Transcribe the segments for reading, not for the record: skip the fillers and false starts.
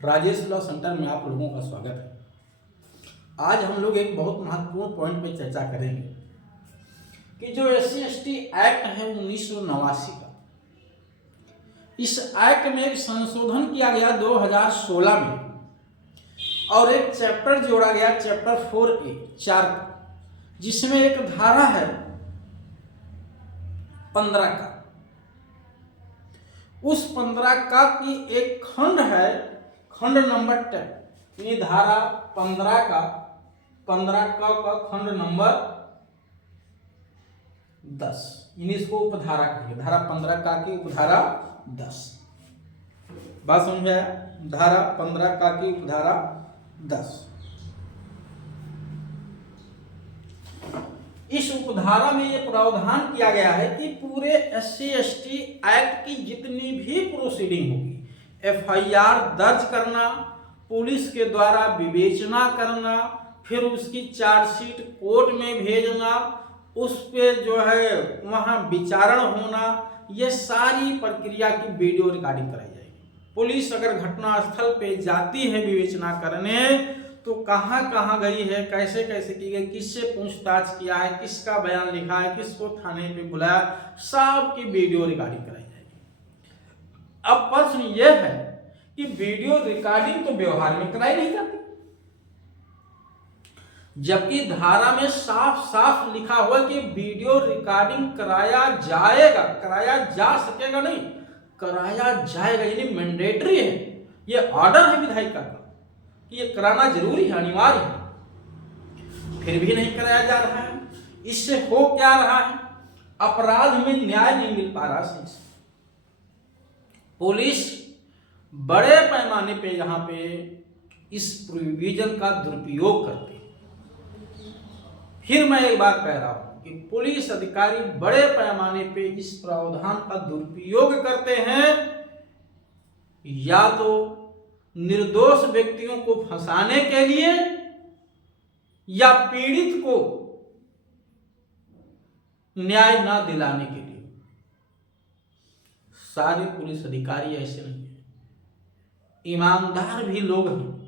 Rajesh law centre में आप लोगों का स्वागत है। आज हम लोग एक बहुत महत्वपूर्ण पॉइंट पे चर्चा करेंगे कि जो SC/ST एक्ट है 1989 का, इस एक्ट में एक संशोधन किया गया 2016 में और एक चैप्टर जोड़ा गया, चैप्टर 4A 4 का, जिसमें एक धारा है 15 का। उस 15 का की एक खंड है, खंड नंबर 10, यानी धारा 15 का खंड नंबर 10, यानी इसको उपधारा कहिए। धारा 15 का की उपधारा 10। बात समझ में आया? धारा 15 का की उपधारा 10। इस उपधारा में यह प्रावधान किया गया है कि पूरे SC/ST एक्ट की जितनी भी प्रोसीडिंग होगी, FIR दर्ज करना, पुलिस के द्वारा विवेचना करना, फिर उसकी चार्जशीट कोर्ट में भेजना, उस पे जो है वहां विचारण होना, ये सारी प्रक्रिया की वीडियो रिकॉर्डिंग कराई जाएगी। पुलिस अगर घटनास्थल पे जाती है विवेचना करने तो कहां कहां गई है, कैसे कैसे की गई, किससे पूछताछ किया है, किसका बयान लिखा है, किसको थाने पे बुलाया, सब की वीडियो रिकॉर्डिंग कराई जाएगी। अब प्रश्न यह है कि वीडियो रिकॉर्डिंग तो व्यवहार में कराई नहीं जाती, जबकि धारा में साफ साफ लिखा हुआ कि वीडियो रिकॉर्डिंग कराया जाएगा, कराया जा सकेगा नहीं, कराया जाएगा, यानी मैंडेटरी है। ये ऑर्डर है विधायिका का कि ये कराना जरूरी है, अनिवार्य है, फिर भी नहीं कराया जा रहा है। इससे हो क्या रहा है? अपराध में न्याय नहीं मिल पा रहा है। पुलिस बड़े पैमाने पे यहां पे इस प्रोविजन का दुरुपयोग करती है। फिर मैं एक बात कह रहा हूं कि पुलिस अधिकारी बड़े पैमाने पे इस प्रावधान का दुरुपयोग करते हैं, या तो निर्दोष व्यक्तियों को फंसाने के लिए या पीड़ित को न्याय ना दिलाने के लिए। सारे पुलिस अधिकारी ऐसे नहीं हैं, ईमानदार भी लोग हैं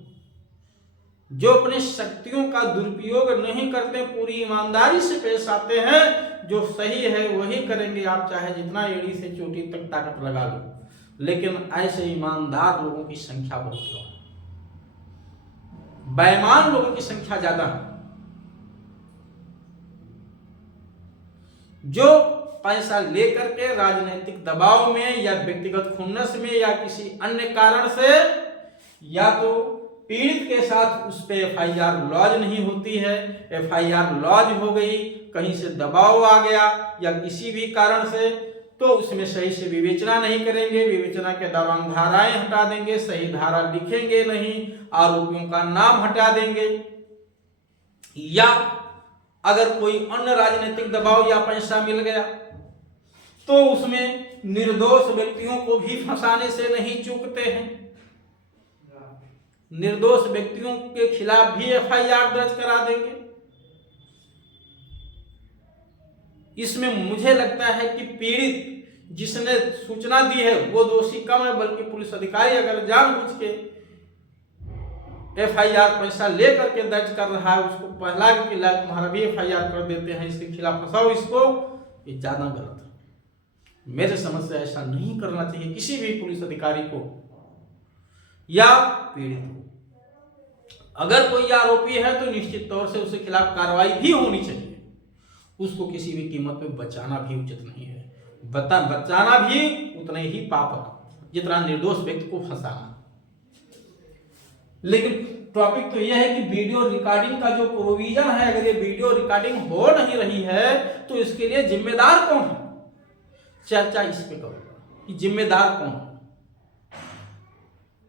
जो अपने शक्तियों का दुरुपयोग नहीं करते, पूरी ईमानदारी से पेश आते हैं। जो सही है वही करेंगे, आप चाहे जितना एड़ी से चोटी तक ताकत लगा लो, लेकिन ऐसे ईमानदार लोगों की संख्या बहुत कम है, बेईमान लोगों की संख्या ज्यादा है। जो पैसा लेकर के राजनीतिक दबाव में या व्यक्तिगत खुन्नस में या किसी अन्य कारण से, या तो पीड़ित के साथ उस पे FIR लॉज नहीं होती है, FIR लॉज हो गई, कहीं से दबाव आ गया या किसी भी कारण से, तो उसमें सही से विवेचना नहीं करेंगे, विवेचना के दौरान धाराएं हटा देंगे, सही धारा लिखेंगे नहीं, आरोपियों का नाम हटा देंगे, या अगर कोई अन्य राजनीतिक दबाव या पैसा मिल गया तो उसमें निर्दोष व्यक्तियों को भी फंसाने से नहीं चूकते हैं। निर्दोष व्यक्तियों के खिलाफ भी FIR दर्ज करा देंगे। इसमें मुझे लगता है कि पीड़ित जिसने सूचना दी है वो दोषी कम है, बल्कि पुलिस अधिकारी अगर जानबूझ के FIR पैसा लेकर के दर्ज कर रहा है, उसको पहला के लायक तुम्हारा भी FIR कर देते हैं, इसके खिलाफ फंसाओ इसको, ये ज्यादा गलत है। मेरे समझ से ऐसा नहीं करना चाहिए किसी भी पुलिस अधिकारी को या पीड़ित को। अगर कोई आरोपी है तो निश्चित तौर से उसके खिलाफ कार्रवाई भी होनी चाहिए, उसको किसी भी कीमत पे बचाना भी उचित नहीं है। बचाना भी उतना ही पाप है जितना निर्दोष व्यक्ति को फंसाना। लेकिन टॉपिक तो यह है कि वीडियो रिकॉर्डिंग का जो प्रोविजन है, अगर ये वीडियो रिकॉर्डिंग हो नहीं रही है तो इसके लिए जिम्मेदार कौन है? चर्चा इस पे करूंगा कि जिम्मेदार कौन है।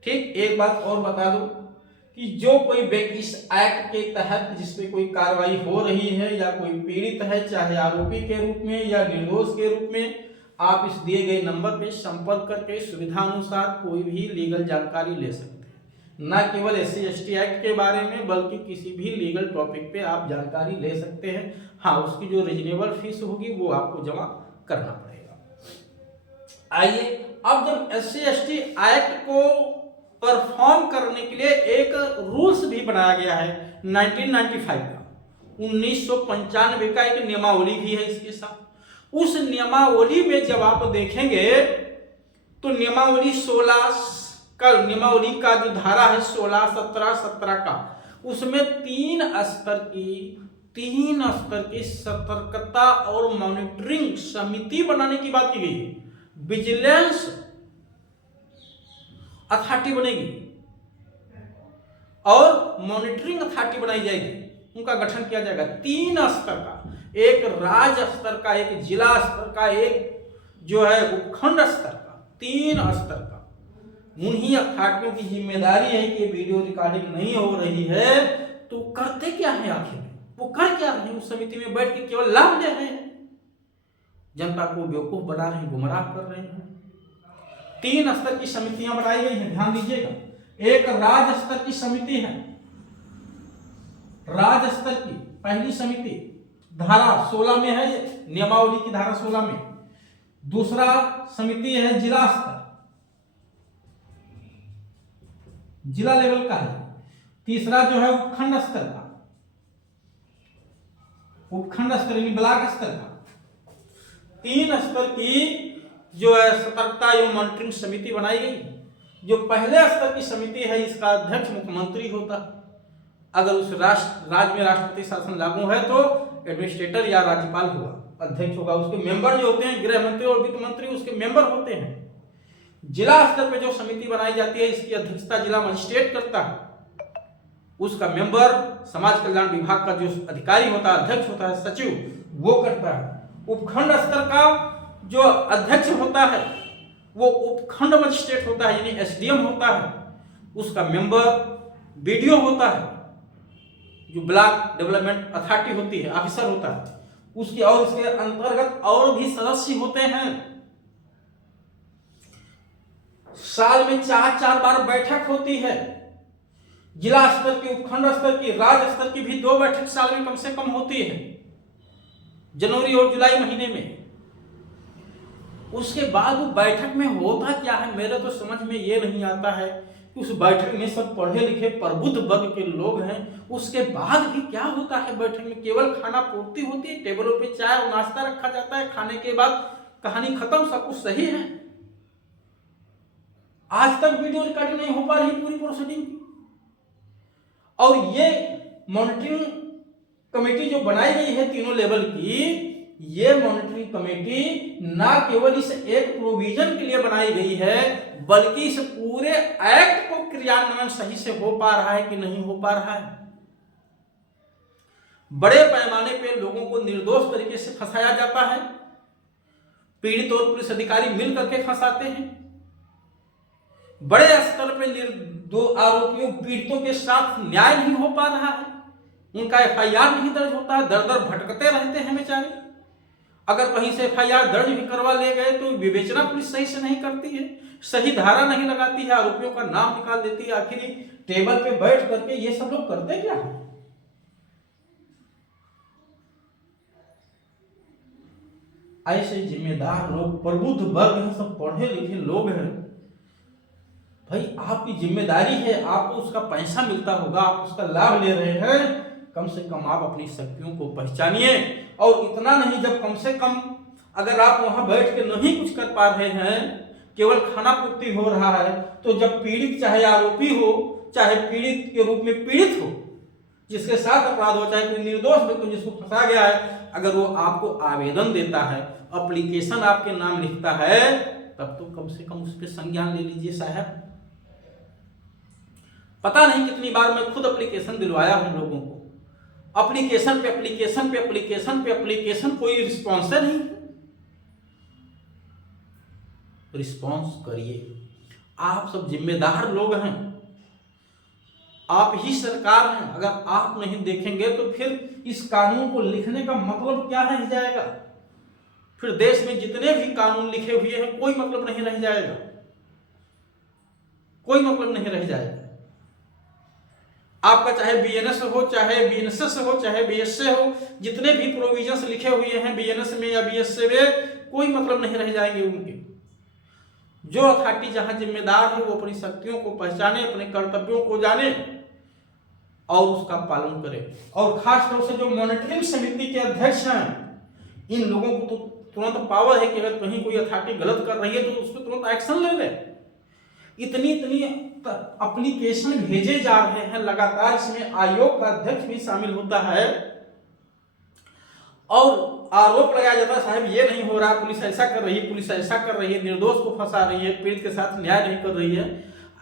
ठीक, एक बात और बता दो कि जो कोई व्यक्ति इस एक्ट के तहत जिसपे कोई कार्रवाई हो रही है या कोई पीड़ित है, चाहे आरोपी के रूप में या निर्दोष के रूप में, आप इस दिए गए नंबर पे संपर्क करके सुविधानुसार कोई भी लीगल जानकारी ले सकते हैं। न केवल SC/ST एक्ट के बारे में बल्कि किसी भी लीगल टॉपिक पे आप जानकारी ले सकते हैं। हाँ, उसकी जो रीजनेबल फीस होगी वो आपको जमा करना पड़ेगा। आइए, अब जब SC/ST एक्ट को परफॉर्म करने के लिए एक रूल्स भी बनाया गया है 1995 का, 1995 का एक नियमावली भी है इसके साथ। उस नियमावली में जब आप देखेंगे तो नियमावली 16 का, नियमावली का जो धारा है 16, 17, 17 का, उसमें 3 स्तर की सतर्कता और मॉनिटरिंग समिति बनाने की बात की गई है। विजिलेंस अथॉरिटी बनेगी और मॉनिटरिंग अथॉरिटी बनाई जाएगी, उनका गठन किया जाएगा 3 स्तर का, एक राज्य स्तर का, एक जिला स्तर का, एक जो है उपखंड स्तर का, 3 स्तर का। उन्हीं अथॉरिटियों की जिम्मेदारी है कि वीडियो रिकॉर्डिंग नहीं हो रही है तो करते क्या है, आखिर वो कर क्या रहे हैं? उस समिति में बैठ के केवल लाभ ले रहे हैं, जनता को बेवकूफ बना रहे हैं, गुमराह कर रहे हैं। 3 स्तर की समितियां बनाई गई हैं, ध्यान दीजिएगा। एक राज्य स्तर की समिति है, राज्य स्तर की पहली समिति धारा 16 में है, नियमावली की धारा 16 में। दूसरा समिति है जिला स्तर, जिला लेवल का है। तीसरा जो है उपखंड स्तर का, उपखंड स्तर यानी ब्लॉक स्तर का। 3 स्तर की जो है सतर्कता एवं मॉनिटरिंग समिति बनाई गई। जो पहले स्तर की समिति है इसका अध्यक्ष मुख्यमंत्री होता है। अगर उस राज्य में राष्ट्रपति शासन लागू है तो एडमिनिस्ट्रेटर या राज्यपाल होगा, अध्यक्ष होगा। उसके मेंबर जो होते हैं गृह मंत्री और वित्त मंत्री, उसके मेंबर होते हैं। जिला स्तर पे जो समिति बनाई जाती है इसकी अध्यक्षता जिला मजिस्ट्रेट करता है। उसका मेंबर समाज कल्याण विभाग का जो अधिकारी होता है, अध्यक्ष होता है, सचिव, वो करता है। उपखंड स्तर का जो अध्यक्ष होता है वो उपखंड मजिस्ट्रेट होता है, यानी एसडीएम होता है। उसका मेंबर बीडीओ होता है, जो ब्लॉक डेवलपमेंट अथॉरिटी होती है, ऑफिसर होता है उसकी, और इसके अंतर्गत और भी सदस्य होते हैं। साल में 4 बार बैठक होती है। जिला स्तर की, उपखंड स्तर की, राज्य स्तर की भी 2 बैठक साल में कम से कम होती है, जनवरी और जुलाई महीने में। उसके बाद वो बैठक में होता क्या है, मेरे तो समझ में ये नहीं आता है कि उस बैठक में सब पढ़े लिखे प्रबुद्ध वर्ग के लोग हैं। उसके बाद भी क्या होता है बैठक में? केवल खाना पूर्ति होती है, टेबलों पे चाय और नाश्ता रखा जाता है, खाने के बाद कहानी खत्म, सब कुछ सही है। आज तक वीडियो रिकॉर्डिंग नहीं हो पा रही पूरी प्रोसीडिंग की। और ये मॉनिटरिंग कमेटी जो बनाई गई है 3 लेवल की, ये मॉनिटरिंग कमेटी ना केवल इस एक प्रोविजन के लिए बनाई गई है, बल्कि इस पूरे एक्ट को क्रियान्वयन सही से हो पा रहा है कि नहीं हो पा रहा है। बड़े पैमाने पे लोगों को निर्दोष तरीके से फंसाया जाता है, पीड़ित और पुलिस अधिकारी मिल करके फंसाते हैं। बड़े स्तर पर आरोपियों पीड़ितों के साथ न्याय नहीं हो पा रहा है, उनका एफआईआर नहीं दर्ज होता है, दर दर भटकते रहते हैं बेचारे। अगर कहीं से एफआईआर दर्ज भी करवा ले गए तो विवेचना पुलिस सही से नहीं करती है, सही धारा नहीं लगाती है, आरोपियों का नाम निकाल देती है। आखिर टेबल पे बैठ करके ये सब लोग करते क्या है? ऐसे जिम्मेदार लोग, प्रबुद्ध वर्ग है, सब पढ़े लिखे लोग हैं। भाई आपकी जिम्मेदारी है, आपको उसका पैसा मिलता होगा, आप उसका लाभ ले रहे हैं, कम से कम आप अपनी शक्तियों को पहचानिए। और इतना नहीं, जब कम से कम अगर आप वहां बैठ के नहीं कुछ कर पा रहे हैं, केवल खाना पूर्ति हो रहा है, तो जब पीड़ित चाहे आरोपी हो, चाहे पीड़ित के रूप में पीड़ित हो, जिसके साथ अपराध हो, चाहे कोई निर्दोष व्यक्ति जिसको फंसा गया है, अगर वो आपको आवेदन देता है, एप्लीकेशन आपके नाम लिखता है, तब तो कम से कम उस पर संज्ञान ले लीजिए साहब। पता नहीं कितनी बार मैं खुद एप्लीकेशन दिलवाया हूं लोगों को, एप्लीकेशन पे एप्लीकेशन पे एप्लीकेशन पे एप्लीकेशन, कोई रिस्पॉन्स नहीं। रिस्पॉन्स करिए, आप सब जिम्मेदार लोग हैं, आप ही सरकार हैं। अगर आप नहीं देखेंगे तो फिर इस कानून को लिखने का मतलब क्या रह जाएगा? फिर देश में जितने भी कानून लिखे हुए हैं कोई मतलब नहीं रह जाएगा, कोई मतलब नहीं रह जाएगा। आपका चाहे बीएनएस हो, चाहे बीएनएसएस हो, चाहे बीएसए हो, जितने भी प्रोविजंस लिखे हुए हैं बीएनएस में या बीएसए में, कोई मतलब नहीं रह जाएंगे उनके। जो अथॉरिटी जहां जिम्मेदार है वो अपनी शक्तियों को पहचाने, अपने कर्तव्यों को जाने और उसका पालन करे। और खास तौर से जो मॉनिटरिंग समिति के अध्यक्ष हैं, इन लोगों को तो तुरंत पावर है कि अगर कहीं कोई अथॉरिटी गलत कर रही है तो उस पर तुरंत एक्शन ले ले। इतनी एप्लीकेशन भेजे जा रहे हैं लगातार, इसमें आयोग का अध्यक्ष भी शामिल होता है और आरोप लगाया जाता है साहब ये नहीं हो रहा, पुलिस ऐसा कर रही है, पुलिस ऐसा कर रही है, निर्दोष को फंसा रही है, पीड़ित के साथ न्याय नहीं कर रही है।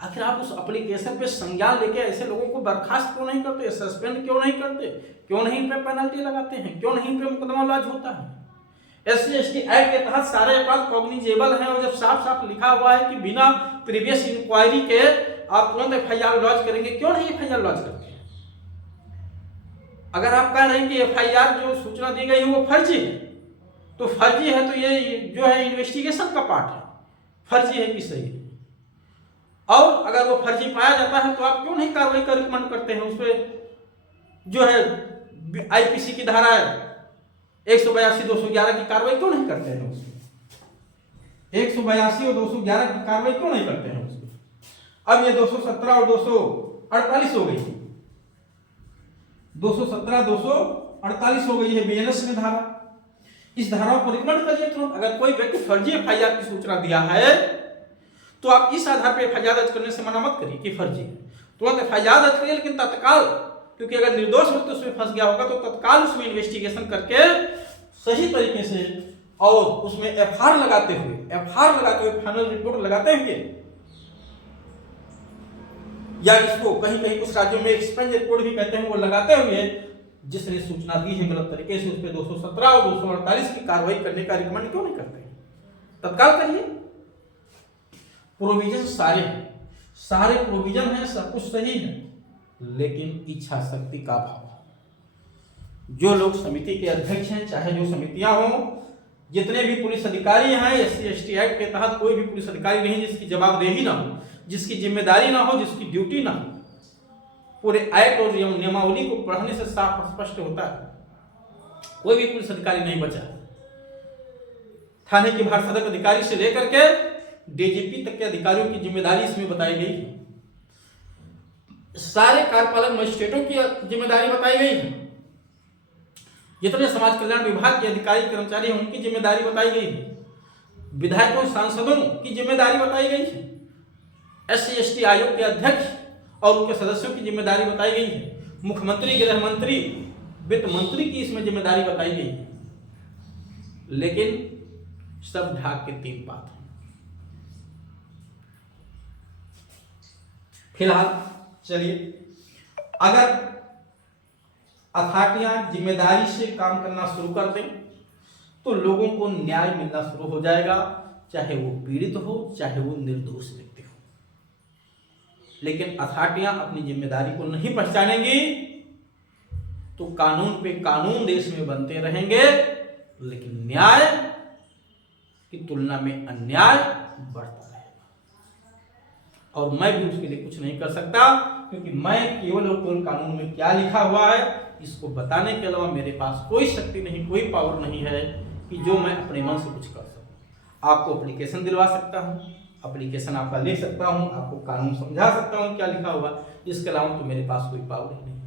आखिर आप उस एप्लीकेशन पे संज्ञान लेके ऐसे लोगों को बर्खास्त क्यों नहीं करते, सस्पेंड क्यों नहीं करते, क्यों नहीं पे पेनल्टी लगाते हैं, क्यों नहीं पे मुकदमा लॉन्च होता है? SC/ST एक्ट के तहत सारे अपराध कॉग्निजेबल हैं और जब साफ साफ लिखा हुआ है कि बिना प्रीवियस इंक्वायरी के आप तुरंत FIR लॉन्च करेंगे, क्यों नहीं FIR लॉन्च करते? अगर आप कह रहे हैं कि FIR जो सूचना दी गई है वो फर्जी है, तो फर्जी है तो ये जो है इन्वेस्टिगेशन का पार्ट है, फर्जी है कि सही है। और अगर वो फर्जी पाया जाता है तो आप क्यों नहीं कार्रवाई का रिकमेंड करते हैं? उस पर जो है IPC की धारा 182 211 की कार्रवाई क्यों नहीं करते हैं? उसमें 182 और 211 की कार्रवाई क्यों नहीं करते हैं उसमें? अब ये 217 और 248 हो गई, 217 248 हो गई है BNS में धारा। इस धारा को रिकमेंड करिए तुरंत। अगर कोई व्यक्ति फर्जी FIR की सूचना दिया है तो आप इस आधार पर FIR दर्ज करने से मना मत करिए कि फर्जी है, तुरंत FIR दर्ज करिए, लेकिन तत्काल, क्योंकि अगर निर्दोष व्यक्ति तो उसमें फंस गया होगा तो तत्काल उसमें इन्वेस्टिगेशन करके सही तरीके से और उसमें FIR लगाते हुए फाइनल रिपोर्ट लगाते हुए, या इसको कहीं कहीं कुछ राज्यों में एक्सपेंज रिपोर्ट भी कहते हैं, वो लगाते हुए जिसने सूचना दी है गलत तरीके से उस पर 217 और 248 की कार्रवाई करने का रिकमेंड क्यों नहीं करते? तत्काल करिए। प्रोविजन सारे प्रोविजन हैं, सब कुछ सही है, लेकिन इच्छा शक्ति का अभाव। जो लोग समिति के अध्यक्ष हैं, चाहे जो समितियां हों, जितने भी पुलिस अधिकारी हैं, SC/ST एक्ट के तहत कोई भी पुलिस अधिकारी नहीं जिसकी जवाबदेही ना हो, जिसकी जिम्मेदारी ना हो, जिसकी ड्यूटी ना हो। पूरे एक्ट और नियमावली को पढ़ने से साफ स्पष्ट होता है कोई भी पुलिस अधिकारी नहीं बचा। थाने के भार सदक अधिकारी से लेकर के DGP तक के अधिकारियों की जिम्मेदारी इसमें बताई गई है। सारे कार्यपालक मजिस्ट्रेटों की जिम्मेदारी बताई गई है। जितने समाज कल्याण विभाग के अधिकारी कर्मचारी हैं उनकी जिम्मेदारी बताई गई है। विधायकों सांसदों की जिम्मेदारी बताई गई है। SC/ST आयोग के अध्यक्ष और उनके सदस्यों की जिम्मेदारी बताई गई है। मुख्यमंत्री, गृह मंत्री, वित्त मंत्री की इसमें जिम्मेदारी बताई गई है। लेकिन सब ढाक के 3 बात है। फिलहाल चलिए, अगर अथॉरिटियां जिम्मेदारी से काम करना शुरू कर दें तो लोगों को न्याय मिलना शुरू हो जाएगा, चाहे वो पीड़ित हो, चाहे वो निर्दोष व्यक्ति हो। लेकिन अथॉरिटियां अपनी जिम्मेदारी को नहीं पहचानेंगी तो कानून पे कानून देश में बनते रहेंगे, लेकिन न्याय की तुलना में अन्याय बढ़ता रहेगा। और मैं भी उसके लिए कुछ नहीं कर सकता, क्योंकि मैं केवल और केवल कानून में क्या लिखा हुआ है इसको बताने के अलावा मेरे पास कोई शक्ति नहीं, कोई पावर नहीं है कि जो मैं अपने मन से कुछ कर सकूं। आपको एप्लीकेशन दिलवा सकता हूं, एप्लीकेशन आपका लिख सकता हूं, आपको कानून समझा सकता हूं क्या लिखा हुआ, इसके अलावा तो मेरे पास कोई पावर नहीं।